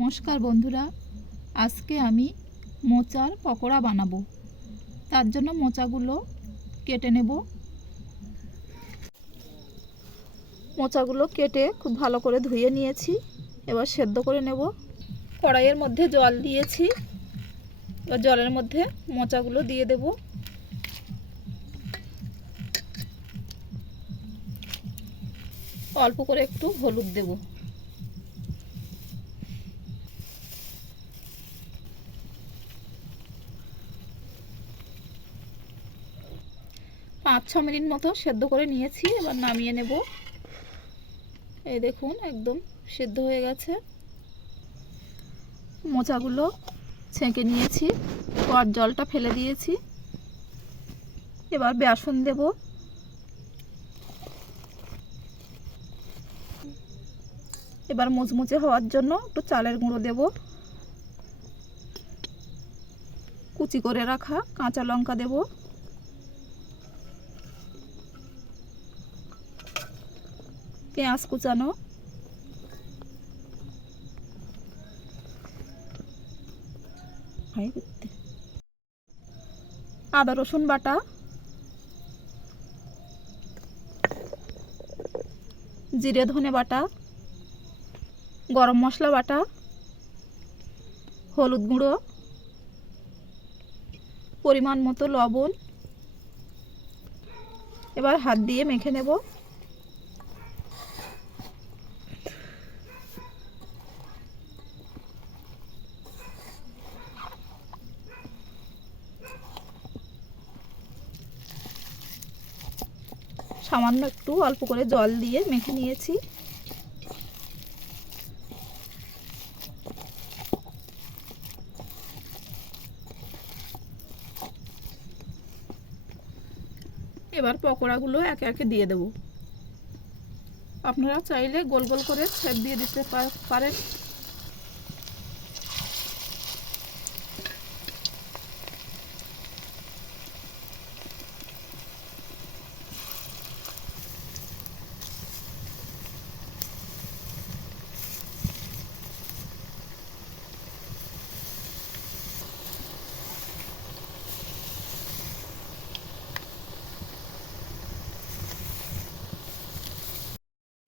নমস্কার বন্ধুরা, আজকে আমি মোচার পকোড়া বানাবো। তার জন্য মোচাগুলো কেটে নেব। মোচাগুলো কেটে খুব ভালো করে ধুয়ে নিয়েছি। এবার সেদ্ধ করে নেব। কড়াইয়ের মধ্যে জল দিয়েছি। এবার জলের মধ্যে মোচাগুলো দিয়ে দেব। অল্প করে একটু হলুদ দেব। 5-6 মিনিট মতো সেদ্ধ করে নিয়েছি। এবার নামিয়ে নেব। এই দেখুন, একদম সেদ্ধ হয়ে গেছে। মোচাগুলো ছেঁকে নিয়েছি, পর জলটা ফেলে দিয়েছি। এবার বেসন দেব। এবার মুচমুচে হওয়ার জন্য একটু চালের গুঁড়ো দেব। কুচি করে রাখা কাঁচা লঙ্কা দেব। পেঁয়াজ কুচানো, আদা রসুন বাটা, জিরে ধনে বাটা, গরম মশলা বাটা, হলুদ গুঁড়ো, পরিমাণ মতো লবণ। এবার হাত দিয়ে মেখে নেব। সামান্য একটু অল্প করে জল দিয়ে মেখে নিয়েছি। এবার পকোড়াগুলো একে একে দিয়ে দেব। আপনারা চাইলে গোল গোল করে শেপ দিয়ে দিতে পারেন।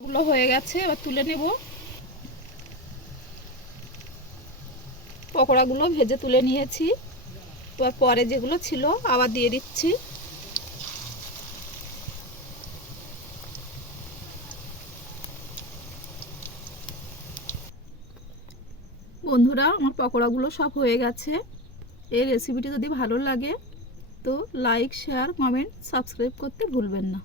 গুলো হয়ে গেছে, এবার তুলে নেব। পকোড়াগুলো ভেজে তুলে নিয়েছি। এবার পরে যেগুলো ছিল আবার দিয়ে দিচ্ছি। বন্ধুরা, আমার পকোড়াগুলো সব হয়ে গেছে। এই রেসিপিটি যদি ভালো লাগে তো লাইক, শেয়ার, কমেন্ট, সাবস্ক্রাইব করতে ভুলবেন না।